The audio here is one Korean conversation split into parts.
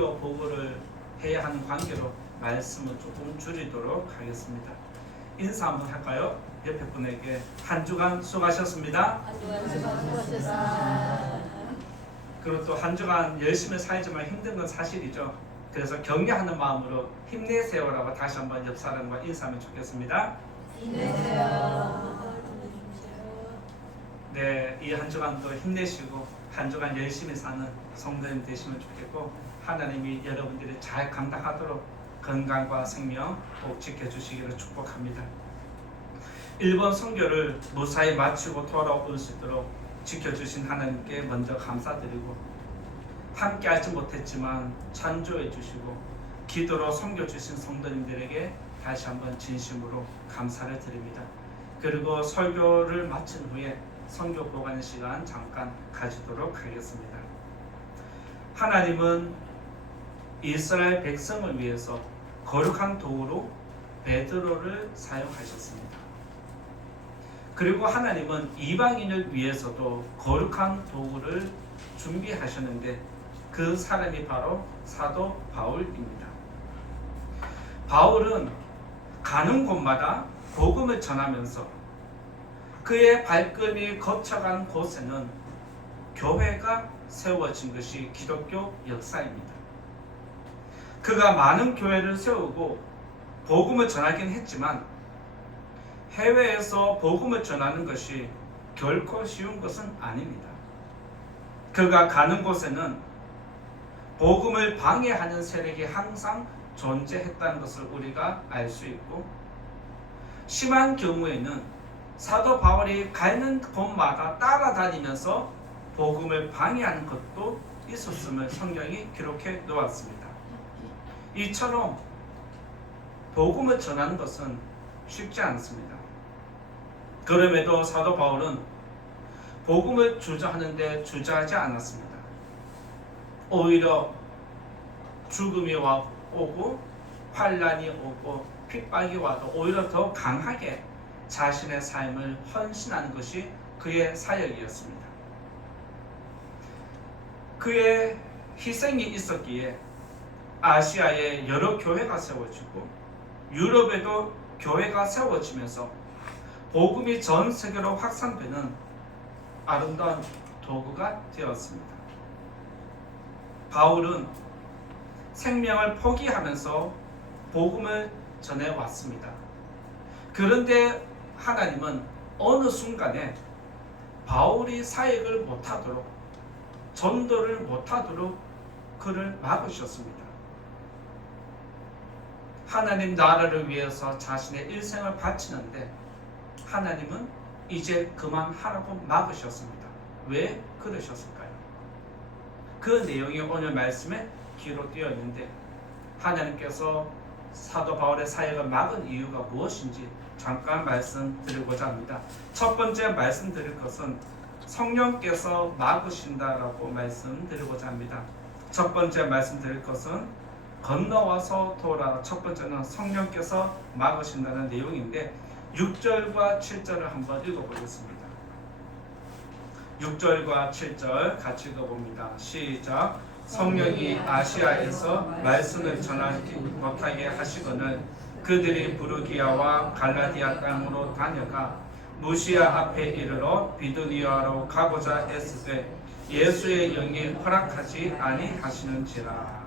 보고를 해야 하는 관계로 말씀을 조금 줄이도록 하겠습니다. 인사 한번 할까요? 옆에 분에게 한 주간 수고하셨습니다. 한 주간 수고하셨습니다. 그리고 또 한 주간 열심히 살지만 힘든 건 사실이죠. 그래서 격려하는 마음으로 힘내세요라고 다시 한번 옆 사람과 인사하면 좋겠습니다. 힘내세요. 네, 이 한 주간도 힘내시고 한 주간 열심히 사는 성도님 되시면 좋겠고, 하나님이 여러분들이 잘 감당하도록 건강과 생명 꼭 지켜주시기를 축복합니다. 1번 선교를 무사히 마치고 돌아올 수 있도록 지켜주신 하나님께 먼저 감사드리고, 함께 하지 못했지만 찬조해 주시고 기도로 섬겨주신 성도님들에게 다시 한번 진심으로 감사를 드립니다. 그리고 설교를 마친 후에 선교 보관 시간 잠깐 가지도록 하겠습니다. 하나님은 이스라엘 백성을 위해서 거룩한 도구로 베드로를 사용하셨습니다. 그리고 하나님은 이방인을 위해서도 거룩한 도구를 준비하셨는데 그 사람이 바로 사도 바울입니다. 바울은 가는 곳마다 복음을 전하면서 그의 발걸음이 거쳐간 곳에는 교회가 세워진 것이 기독교 역사입니다. 그가 많은 교회를 세우고 복음을 전하긴 했지만 해외에서 복음을 전하는 것이 결코 쉬운 것은 아닙니다. 그가 가는 곳에는 복음을 방해하는 세력이 항상 존재했다는 것을 우리가 알 수 있고, 심한 경우에는 사도 바울이 가는 곳마다 따라다니면서 복음을 방해하는 것도 있었음을 성경이 기록해 놓았습니다. 이처럼 복음을 전하는 것은 쉽지 않습니다. 그럼에도 사도 바울은 복음을 주저하는데 주저하지 않았습니다. 오히려 죽음이 오고 환난이 오고 핍박이 와도 오히려 더 강하게 자신의 삶을 헌신하는 것이 그의 사역이었습니다. 그의 희생이 있었기에 아시아에 여러 교회가 세워지고 유럽에도 교회가 세워지면서 복음이 전 세계로 확산되는 아름다운 도구가 되었습니다. 바울은 생명을 포기하면서 복음을 전해왔습니다. 그런데 하나님은 어느 순간에 바울이 사역을 못하도록, 전도를 못하도록 그를 막으셨습니다. 하나님 나라를 위해서 자신의 일생을 바치는데 하나님은 이제 그만하라고 막으셨습니다. 왜 그러셨을까요? 그 내용이 오늘 말씀에 기록되어 있는데, 하나님께서 사도 바울의 사역을 막은 이유가 무엇인지 잠깐 말씀드리고자 합니다. 첫 번째 말씀드릴 것은 성령께서 막으신다라고 말씀드리고자 합니다. 첫 번째 말씀드릴 것은 건너와서 돌아라. 첫 번째는 성령께서 막으신다는 내용인데 6절과 7절을 한번 읽어보겠습니다. 6절과 7절 같이 읽어봅니다. 시작. 성령이 아시아에서 말씀을 전하지 못하게 하시거늘 그들이 부르기아와 갈라디아 땅으로 다녀가 무시아 앞에 이르러 비두니아로 가고자 애쓰되 예수의 영이 허락하지 아니하시는지라.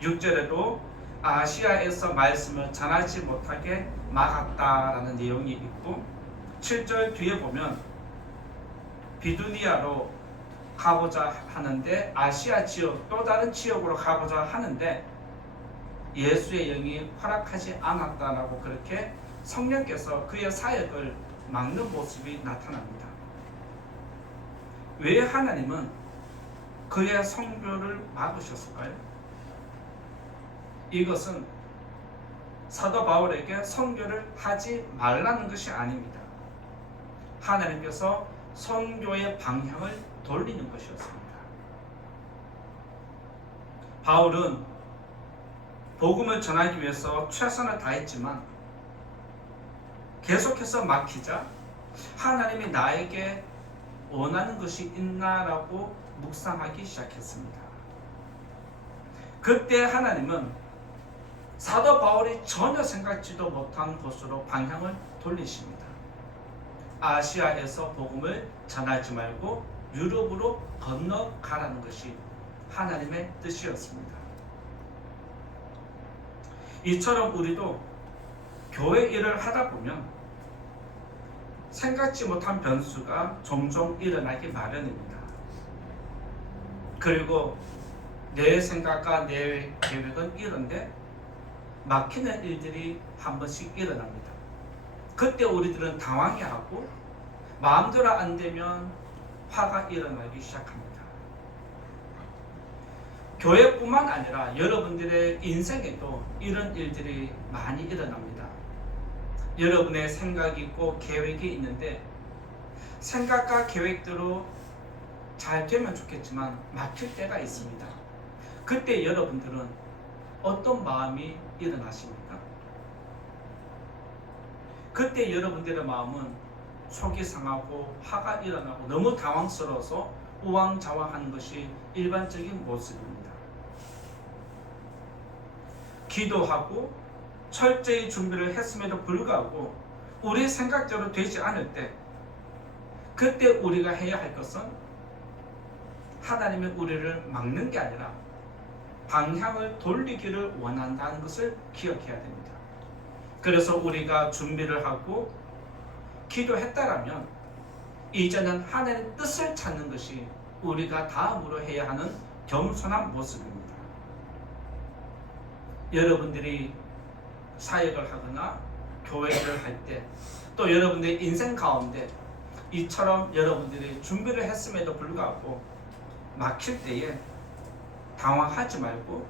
6절에도 아시아에서 말씀을 전하지 못하게 막았다라는 내용이 있고, 7절 뒤에 보면 비두니아로 가고자 하는데, 아시아 지역 또 다른 지역으로 가고자 하는데 예수의 영이 허락하지 않았다라고 그렇게 성령께서 그의 사역을 막는 모습이 나타납니다. 왜 하나님은 그의 선교를 막으셨을까요? 이것은 사도 바울에게 선교를 하지 말라는 것이 아닙니다. 하나님께서 선교의 방향을 돌리는 것이었습니다. 바울은 복음을 전하기 위해서 최선을 다했지만 계속해서 막히자 하나님이 나에게 원하는 것이 있나라고 묵상하기 시작했습니다. 그때 하나님은 사도 바울이 전혀 생각지도 못한 곳으로 방향을 돌리십니다. 아시아에서 복음을 전하지 말고 유럽으로 건너가라는 것이 하나님의 뜻이었습니다. 이처럼 우리도 교회 일을 하다 보면 생각지 못한 변수가 종종 일어나기 마련입니다. 그리고 내 생각과 내 계획은 이런데 막히는 일들이 한 번씩 일어납니다. 그때 우리들은 당황해하고 마음대로 안 되면 화가 일어나기 시작합니다. 교회뿐만 아니라 여러분들의 인생에도 이런 일들이 많이 일어납니다. 여러분의 생각이 있고 계획이 있는데 생각과 계획대로 잘 되면 좋겠지만 막힐 때가 있습니다. 그때 여러분들은 어떤 마음이 일어나십니까? 그때 여러분들의 마음은 속이 상하고 화가 일어나고 너무 당황스러워서 우왕좌왕하는 것이 일반적인 모습입니다. 기도하고 철저히 준비를 했음에도 불구하고 우리 생각대로 되지 않을 때 그때 우리가 해야 할 것은 하나님이 우리를 막는 게 아니라 방향을 돌리기를 원한다는 것을 기억해야 됩니다. 그래서 우리가 준비를 하고 기도했다라면 이제는 하나님의 뜻을 찾는 것이 우리가 다음으로 해야 하는 겸손한 모습입니다. 여러분들이 사역을 하거나 교회를 할 때 또 여러분들의 인생 가운데 이처럼 여러분들이 준비를 했음에도 불구하고 막힐 때에 당황하지 말고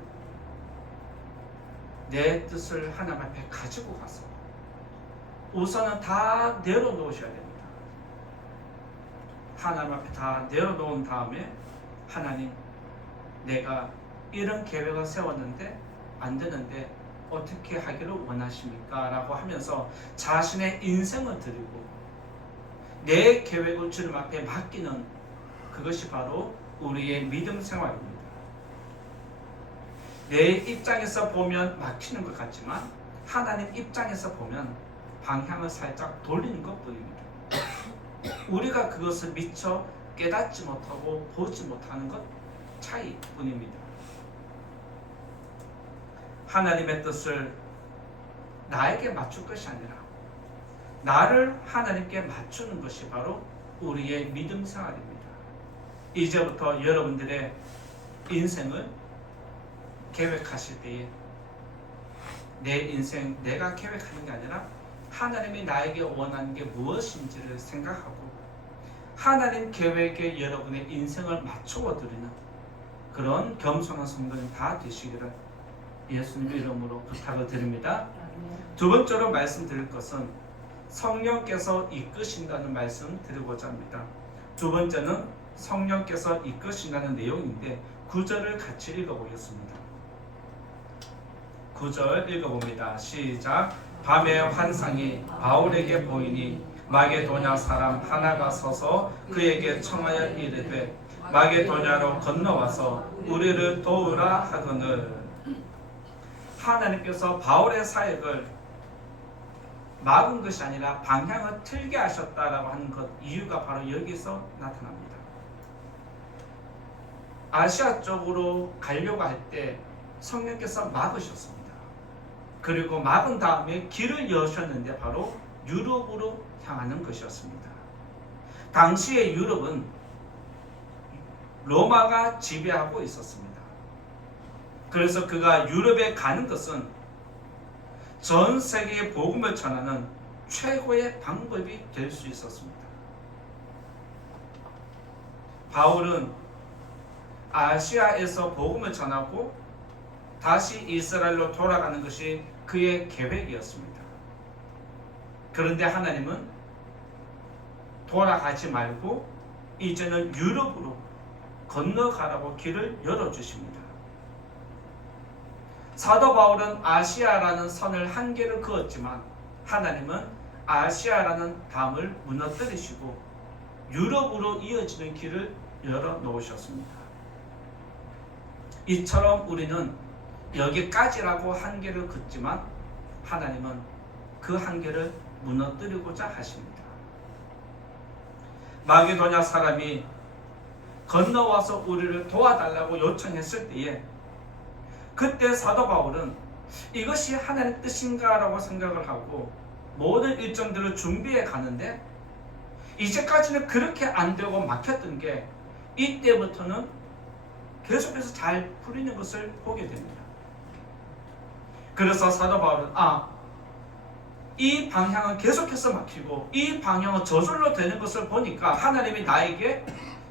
내 뜻을 하나님 앞에 가지고 가서 우선은 다 내려놓으셔야 됩니다. 하나님 앞에 다 내려놓은 다음에 하나님, 내가 이런 계획을 세웠는데 안 되는데 어떻게 하기를 원하십니까? 라고 하면서 자신의 인생을 드리고 내 계획을 주님 앞에 맡기는 그것이 바로 우리의 믿음 생활입니다. 내 입장에서 보면 막히는 것 같지만 하나님 입장에서 보면 방향을 살짝 돌리는 것뿐입니다. 우리가 그것을 미처 깨닫지 못하고 보지 못하는 것 차이뿐입니다. 하나님의 뜻을 나에게 맞출 것이 아니라 나를 하나님께 맞추는 것이 바로 우리의 믿음 생활입니다. 이제부터 여러분들의 인생을 계획하실 때에 내 인생 내가 계획하는 게 아니라 하나님이 나에게 원하는 게 무엇인지를 생각하고 하나님 계획에 여러분의 인생을 맞추어 드리는 그런 겸손한 성도님 다 되시기를 예수님의 이름으로 부탁을 드립니다. 두 번째로 말씀드릴 것은 성령께서 이끄신다는 말씀 드리고자 합니다. 두 번째는 성령께서 이끄신다는 내용인데 9절을 같이 읽어보겠습니다. 9절 읽어봅니다. 시작. 밤에 환상이 바울에게 보이니 마게도냐 사람 하나가 서서 그에게 청하여 이르되 마게도냐로 건너와서 우리를 도우라 하거늘. 하나님께서 바울의 사역을 막은 것이 아니라 방향을 틀게 하셨다라고 하는 것 이유가 바로 여기서 나타납니다. 아시아 쪽으로 가려고 할 때 성령께서 막으셨습니다. 그리고 막은 다음에 길을 여셨는데 바로 유럽으로 향하는 것이었습니다. 당시의 유럽은 로마가 지배하고 있었습니다. 그래서 그가 유럽에 가는 것은 전 세계에 복음을 전하는 최고의 방법이 될 수 있었습니다. 바울은 아시아에서 복음을 전하고 다시 이스라엘로 돌아가는 것이 그의 계획이었습니다. 그런데 하나님은 돌아가지 말고 이제는 유럽으로 건너가라고 길을 열어주십니다. 사도 바울은 아시아라는 선을 한 개를 그었지만 하나님은 아시아라는 담을 무너뜨리시고 유럽으로 이어지는 길을 열어 놓으셨습니다. 이처럼 우리는 여기까지라고 한계를 긋지만 하나님은 그 한계를 무너뜨리고자 하십니다. 마게도냐 사람이 건너와서 우리를 도와달라고 요청했을 때에 그때 사도 바울은 이것이 하나님의 뜻인가라고 생각을 하고 모든 일정들을 준비해 가는데 이제까지는 그렇게 안 되고 막혔던 게 이때부터는 계속해서 잘 풀리는 것을 보게 됩니다. 그래서 사도 바울은 이 방향은 계속해서 막히고 이 방향은 저절로 되는 것을 보니까 하나님이 나에게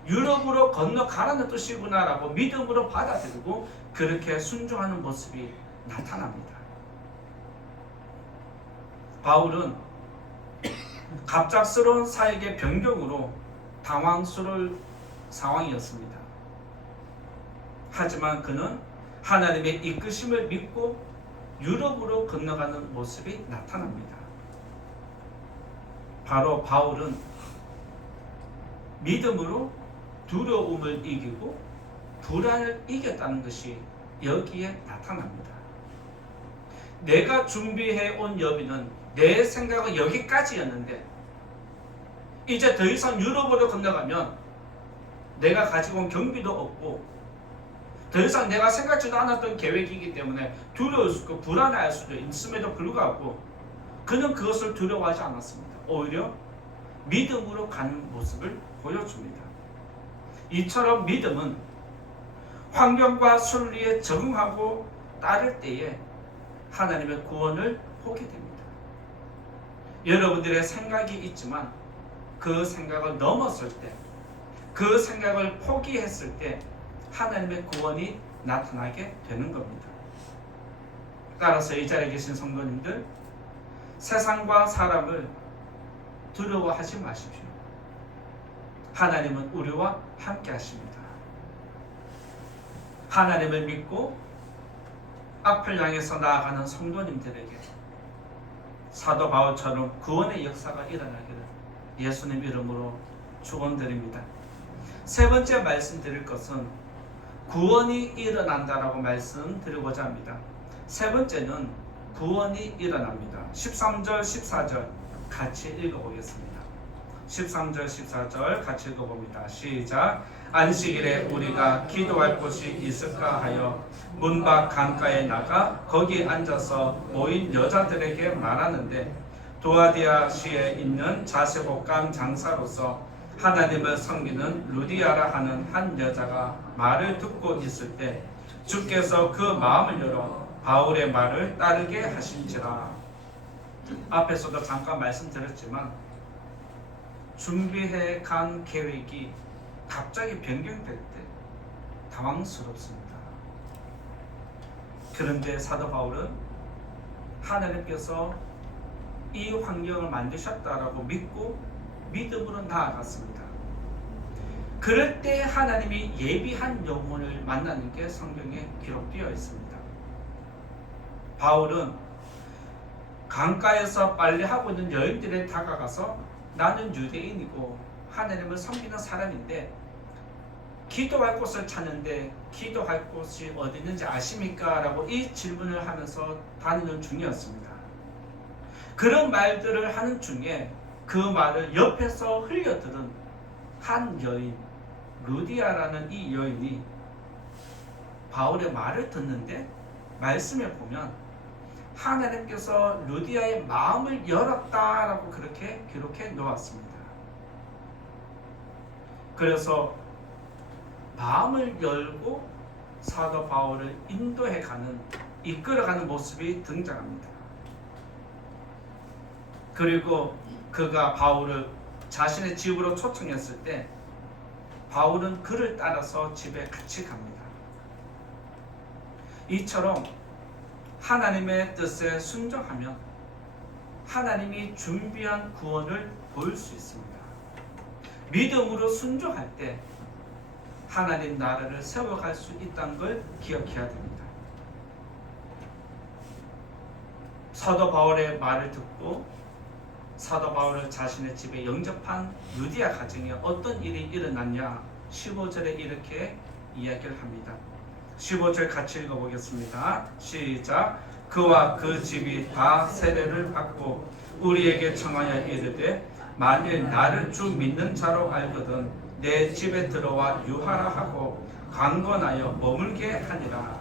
유럽으로 건너가라는 뜻이구나 라고 믿음으로 받아들이고 그렇게 순종하는 모습이 나타납니다. 바울은 갑작스러운 사역의 변경으로 당황스러울 상황이었습니다. 하지만 그는 하나님의 이끄심을 믿고 유럽으로 건너가는 모습이 나타납니다. 바로 바울은 믿음으로 두려움을 이기고 불안을 이겼다는 것이 여기에 나타납니다. 내가 준비해 온 여비는 내 생각은 여기까지였는데 이제 더 이상 유럽으로 건너가면 내가 가지고 온 경비도 없고 더 이상 내가 생각지도 않았던 계획이기 때문에 두려울 수 있고 불안할 수도 있음에도 불구하고 그는 그것을 두려워하지 않았습니다. 오히려 믿음으로 가는 모습을 보여줍니다. 이처럼 믿음은 환경과 순리에 적응하고 따를 때에 하나님의 구원을 보게 됩니다. 여러분들의 생각이 있지만 그 생각을 넘었을 때, 그 생각을 포기했을 때 하나님의 구원이 나타나게 되는 겁니다. 따라서 이 자리에 계신 성도님들, 세상과 사람을 두려워하지 마십시오. 하나님은 우리와 함께 하십니다. 하나님을 믿고 앞을 향해서 나아가는 성도님들에게 사도 바울처럼 구원의 역사가 일어나기를 예수님 이름으로 축원드립니다. 세 번째 말씀드릴 것은 구원이 일어난다라고 말씀드리고자 합니다. 세 번째는 구원이 일어납니다. 13절 14절 같이 읽어보겠습니다. 13절 14절 같이 읽어봅니다. 시작. 안식일에 우리가 기도할 곳이 있을까 하여 문 밖 강가에 나가 거기 앉아서 모인 여자들에게 말하는데 도아디아시에 있는 자세복강 장사로서 하나님을 섬기는 루디아라 하는 한 여자가 말을 듣고 있을 때 주께서 그 마음을 열어 바울의 말을 따르게 하신지라. 앞에서도 잠깐 말씀드렸지만 준비해 간 계획이 갑자기 변경될 때 당황스럽습니다. 그런데 사도 바울은 하나님께서 이 환경을 만드셨다라고 믿고 믿음으로 나아갔습니다. 그럴 때 하나님이 예비한 영혼을 만나는 게 성경에 기록되어 있습니다. 바울은 강가에서 빨래하고 있는 여인들에 다가가서 나는 유대인이고 하나님을 섬기는 사람인데 기도할 곳을 찾는데 기도할 곳이 어디 있는지 아십니까? 라고 이 질문을 하면서 다니는 중이었습니다. 그런 말들을 하는 중에 그 말을 옆에서 흘려들은 한 여인, 루디아라는 이 여인이 바울의 말을 듣는데 말씀에 보면 하나님께서 루디아의 마음을 열었다라고 그렇게 기록해 놓았습니다. 그래서 마음을 열고 사도 바울을 인도해가는, 이끌어가는 모습이 등장합니다. 그리고 그가 바울을 자신의 집으로 초청했을 때 바울은 그를 따라서 집에 같이 갑니다. 이처럼 하나님의 뜻에 순종하면 하나님이 준비한 구원을 보일 수 있습니다. 믿음으로 순종할 때 하나님 나라를 세워갈 수 있다는 걸 기억해야 됩니다. 사도 바울의 말을 듣고 사도 바울을 자신의 집에 영접한 루디아 가정에 어떤 일이 일어났냐 15절에 이렇게 이야기를 합니다. 15절 같이 읽어보겠습니다. 시작. 그와 그 집이 다 세례를 받고 우리에게 청하여 이르되 만일 나를 주 믿는 자로 알거든 내 집에 들어와 유하라 하고 강건하여 머물게 하니라.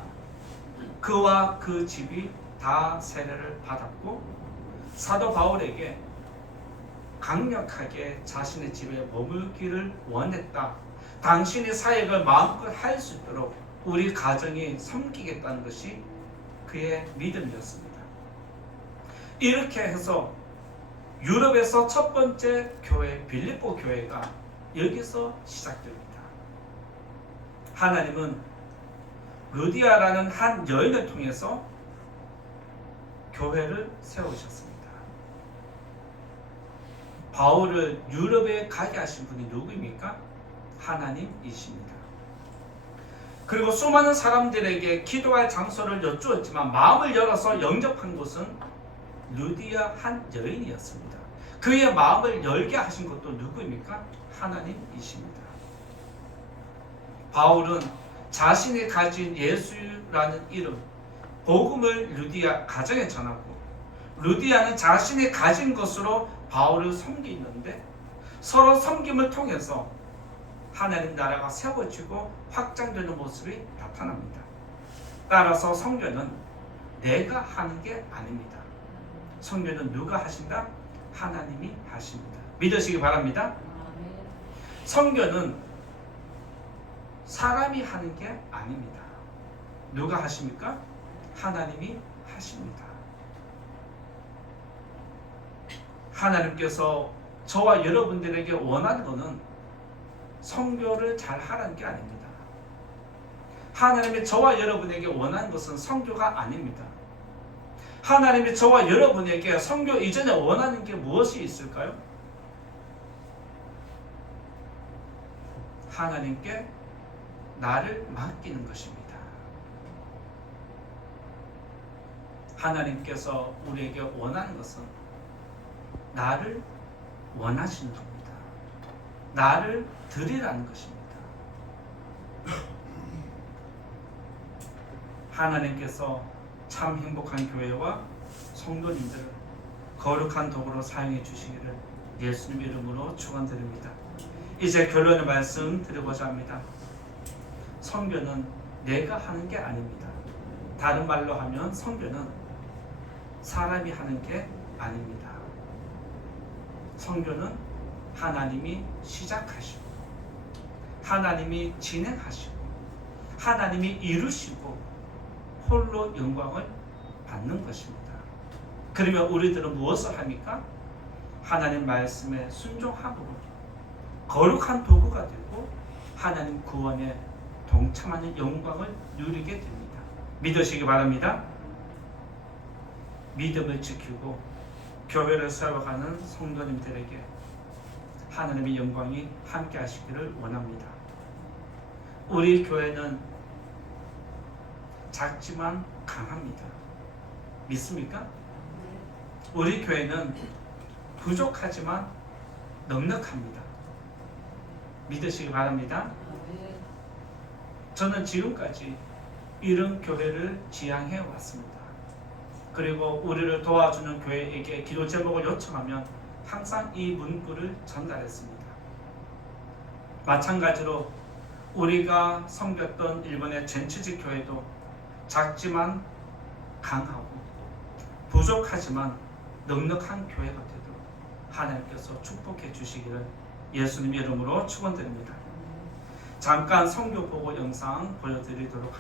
그와 그 집이 다 세례를 받았고 사도 바울에게 강력하게 자신의 집에 머물기를 원했다. 당신의 사역을 마음껏 할 수 있도록 우리 가정이 섬기겠다는 것이 그의 믿음이었습니다. 이렇게 해서 유럽에서 첫 번째 교회 빌립보 교회가 여기서 시작됩니다. 하나님은 루디아라는 한 여인을 통해서 교회를 세우셨습니다. 바울을 유럽에 가게 하신 분이 누구입니까? 하나님이십니다. 그리고 수많은 사람들에게 기도할 장소를 여쭈었지만 마음을 열어서 영접한 곳은 루디아 한 여인이었습니다. 그의 마음을 열게 하신 것도 누구입니까? 하나님이십니다. 바울은 자신이 가진 예수라는 이름, 복음을 루디아 가정에 전하고 루디아는 자신이 가진 것으로 바울을 섬기는데 서로 섬김을 통해서 하나님 나라가 세워지고 확장되는 모습이 나타납니다. 따라서 성교는 내가 하는 게 아닙니다. 성교는 누가 하신다? 하나님이 하십니다. 믿으시기 바랍니다. 성교는 사람이 하는 게 아닙니다. 누가 하십니까? 하나님이 하십니다. 하나님께서 저와 여러분들에게 원하는 것은 성교를 잘 하라는 게 아닙니다. 하나님이 저와 여러분에게 원하는 것은 성교가 아닙니다. 하나님이 저와 여러분에게 성교 이전에 원하는 게 무엇이 있을까요? 하나님께 나를 맡기는 것입니다. 하나님께서 우리에게 원하는 것은 나를 원하시는 겁니다. 나를 드리라는 것입니다. 하나님께서 참 행복한 교회와 성도님들을 거룩한 도구로 사용해 주시기를 예수님 이름으로 축원드립니다. 이제 결론의 말씀 드리고자 합니다. 성교는 내가 하는 게 아닙니다. 다른 말로 하면 성교는 사람이 하는 게 아닙니다. 성교는 하나님이 시작하시고 하나님이 진행하시고 하나님이 이루시고 홀로 영광을 받는 것입니다. 그러면 우리들은 무엇을 합니까? 하나님 말씀에 순종함으로 거룩한 도구가 되고 하나님 구원에 동참하는 영광을 누리게 됩니다. 믿으시기 바랍니다. 믿음을 지키고 교회를 세워가는 성도님들에게 하나님의 영광이 함께 하시기를 원합니다. 우리 교회는 작지만 강합니다. 믿습니까? 우리 교회는 부족하지만 넉넉합니다. 믿으시기 바랍니다. 저는 지금까지 이런 교회를 지향해 왔습니다. 그리고 우리를 도와주는 교회에게 기도 제목을 요청하면 항상 이 문구를 전달했습니다. 마찬가지로 우리가 섬겼던 일본의 젠츠지 교회도 작지만 강하고 부족하지만 넉넉한 교회가 되도록 하나님께서 축복해 주시기를 예수님 이름으로 축원드립니다. 잠깐 성교 보고 영상 보여드리도록 하겠습니다.